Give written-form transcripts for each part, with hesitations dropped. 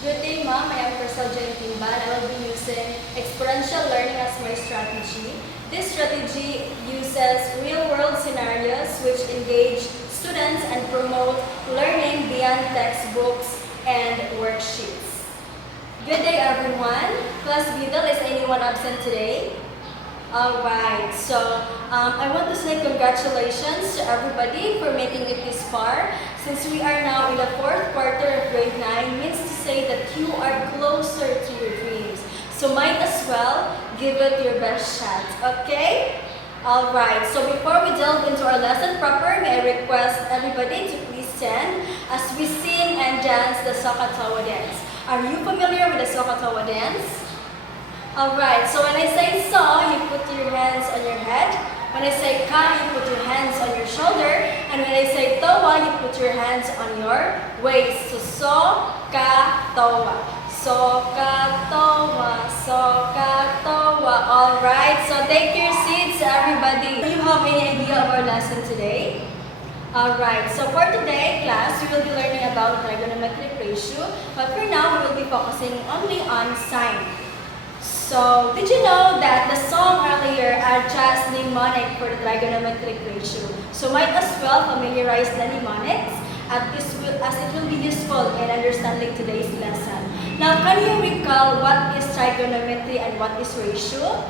Good day, Mom. I am Crystal Jane Timba and I will be using exponential learning as my strategy. This strategy uses real-world scenarios which engage students and promote learning beyond textbooks and worksheets. Good day, everyone. Class Beadle, is anyone absent today? Alright, so I want to say congratulations to everybody for making it this far. Since we are now in the fourth quarter of grade 9, means to say that you are closer to your dreams. So might as well give it your best shot, okay? Alright, so before we delve into our lesson proper, may I request everybody to please stand as we sing and dance the Sokatawa dance. Are you familiar with the Sokatawa dance? Alright, so when I say so, you put your hands on your head. When I say ka, you put your hands on your shoulder. And when I say towa, you put your hands on your waist. So, ka, towa. So, ka, towa. So, ka, towa. Alright, so take your seats, everybody. Do you have any idea of our lesson today? Alright, so for today, class, we will be learning about trigonometric ratio. But for now, we will be focusing only on sine. So, did you know that the song earlier adjusts mnemonic for the trigonometric ratio? So, might as well familiarize the mnemonics as it will be useful in understanding today's lesson. Now, can you recall what is trigonometry and what is ratio?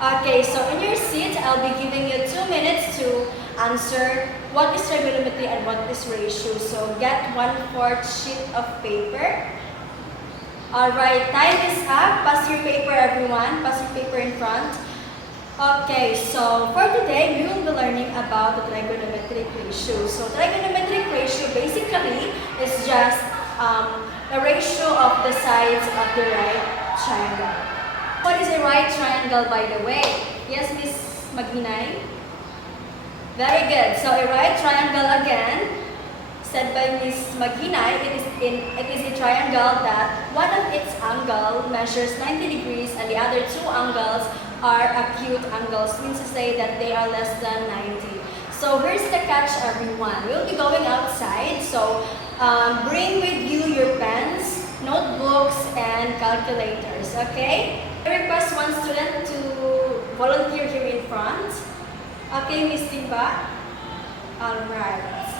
Okay, so in your seat, I'll be giving you 2 minutes to answer what is trigonometry and what is ratio. So, get 1/4 sheet of paper. Alright, time is up. Pass your paper, everyone. Pass your paper in front. Okay, so for today, we will be learning about the trigonometric ratio. So trigonometric ratio basically is just a ratio of the sides of the right triangle. What is a right triangle, by the way? Yes, Miss Maghinay? Very good. So a right triangle again, said by Ms. Maghinay, it is a triangle that one of its angle measures 90 degrees and the other two angles are acute angles, means to say that they are less than 90. So here's the catch, everyone. We'll be going outside, so bring with you your pens, notebooks, and calculators, okay? I request one student to volunteer here in front. Okay, Ms. Timba? Alright.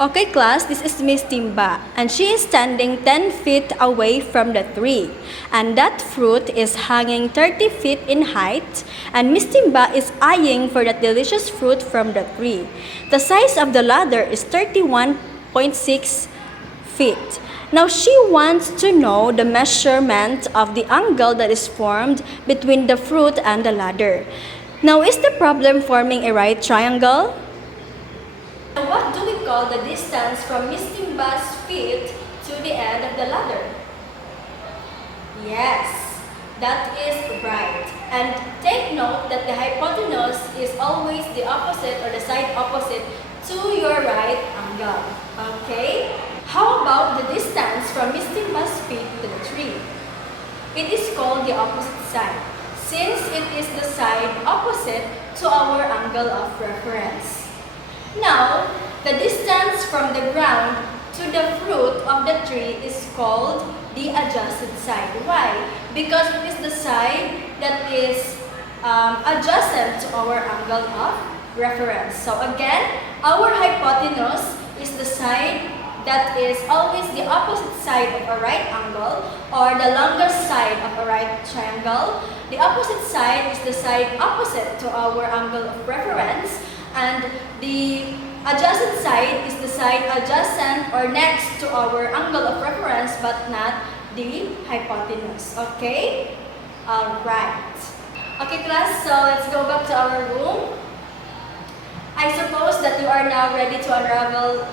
Okay class, this is Miss Timba and she is standing 10 feet away from the tree and that fruit is hanging 30 feet in height and Miss Timba is eyeing for that delicious fruit from the tree. The size of the ladder is 31.6 feet. Now she wants to know the measurement of the angle that is formed between the fruit and the ladder. Now is the problem forming a right triangle? What do we call the distance from Miss Timba's feet to the end of the ladder? Yes, that is right. And take note that the hypotenuse is always the opposite or the side opposite to your right angle. Okay? How about the distance from Miss Timba's feet to the tree? It is called the opposite side, since it is the side opposite to our angle of reference. Now, the distance from the ground to the fruit of the tree is called the adjusted side. Why? Because it is the side that is adjacent to our angle of reference. So again, our hypotenuse is the side that is always the opposite side of a right angle or the longest side of a right triangle. The opposite side is the side opposite to our angle of reference. And the adjacent side is the side adjacent or next to our angle of reference but not the hypotenuse. Okay? Alright. Okay class, so let's go back to our room. I suppose that you are now ready to unravel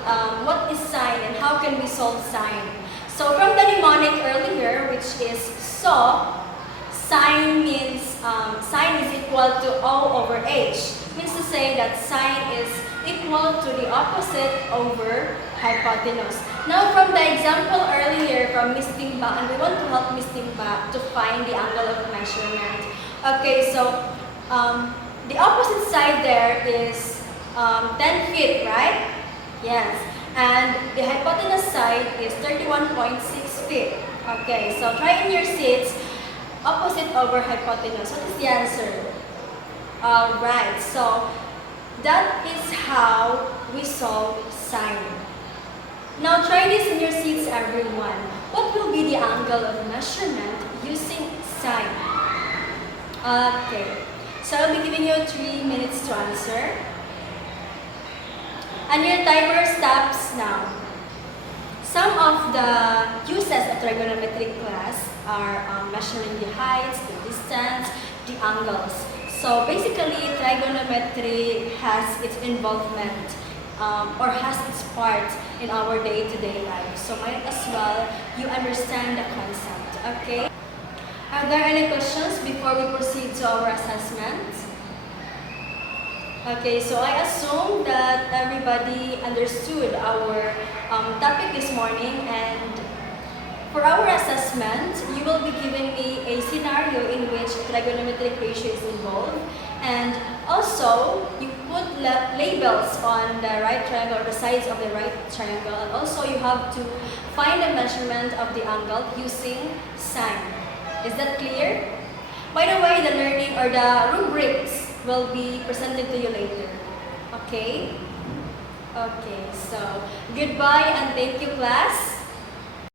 what is sine and how can we solve sine. So from the mnemonic earlier, which is so, sine means sine is equal to O over H. Means to say that sine is equal to the opposite over hypotenuse. Now from the example earlier from Miss Timba, and we want to help Miss Timba to find the angle of measurement. Okay, so the opposite side there is 10 feet, right? Yes. And the hypotenuse side is 31.6 feet. Okay, so try in your seats, opposite over hypotenuse. What is the answer? Alright, so that is how we solve sine. Now try this in your seats, everyone. What will be the angle of measurement using sine? Okay, so I'll be giving you 3 minutes to answer. And your timer stops now. Some of the uses of trigonometric class are measuring the heights, the distance, the angles. So basically, trigonometry has its involvement or has its part in our day-to-day life. So might as well you understand the concept, okay? Are there any questions before we proceed to our assessment? Okay, so I assume that everybody understood our topic this morning, and for our assessment, you will be giving me a scenario in which trigonometric ratio is involved, and also you put labels on the right triangle or the sides of the right triangle, and also you have to find the measurement of the angle using sine. Is that clear? By the way, the learning or the rubrics will be presented to you later. Okay? Okay, so goodbye and thank you, class.